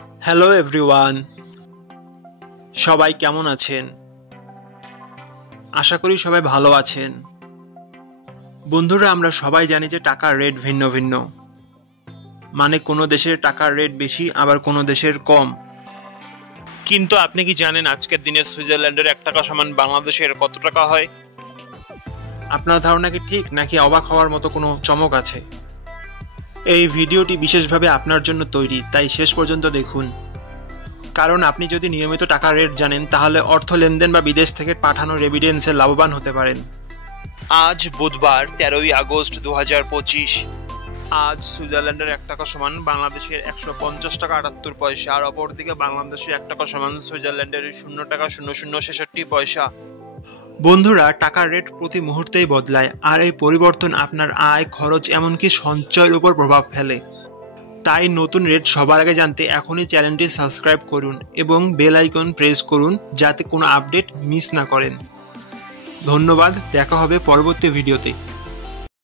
Hello everyone, সবাই কেমন আছেন? আশা করি সবাই ভালো আছেন। বন্ধুরা, আমরা সবাই জানি যে টাকার রেট ভিন্ন ভিন্ন। মানে কোনো দেশের টাকার রেট বেশি, আবার কোনো দেশের কম। কিন্তু আপনি কি জানেন আজকের দিনে সুইজারল্যান্ডের 1 টাকা সমান বাংলাদেশের কত টাকা হয়? আপনার ধারণা কি ঠিক, নাকি অবাক হওয়ার মতো কোনো চমক আছে? এই ভিডিওটি বিশেষভাবে আপনার জন্য তৈরি, তাই শেষ পর্যন্ত দেখুন। কারণ আপনি যদি নিয়মিত টাকার রেট জানেন, তাহলে অর্থ লেনদেন বা বিদেশ থেকে পাঠানো রেমিটেন্সে লাভবান হতে পারেন। আজ বুধবার 13ই আগস্ট 2025। আজ সুইজারল্যান্ডের 1 টাকা সমান বাংলাদেশের 150 টাকা 78 পয়সা, আর অপরদিকে বাংলাদেশের 1 টাকা সমান সুইজারল্যান্ডের 0 টাকা 0066 পয়সা। বন্ধুরা, টাকার রেট প্রতি মুহূর্তেই বদলায়, আর এই পরিবর্তন আপনার আয়, খরচ, এমনকি সঞ্চয়ের উপর প্রভাব ফেলে। তাই নতুন রেট সবার আগে জানতে এখনই চ্যানেলটি সাবস্ক্রাইব করুন এবং বেল আইকন প্রেস করুন, যাতে কোনো আপডেট মিস না করেন। ধন্যবাদ, দেখা হবে পরবর্তী ভিডিওতে।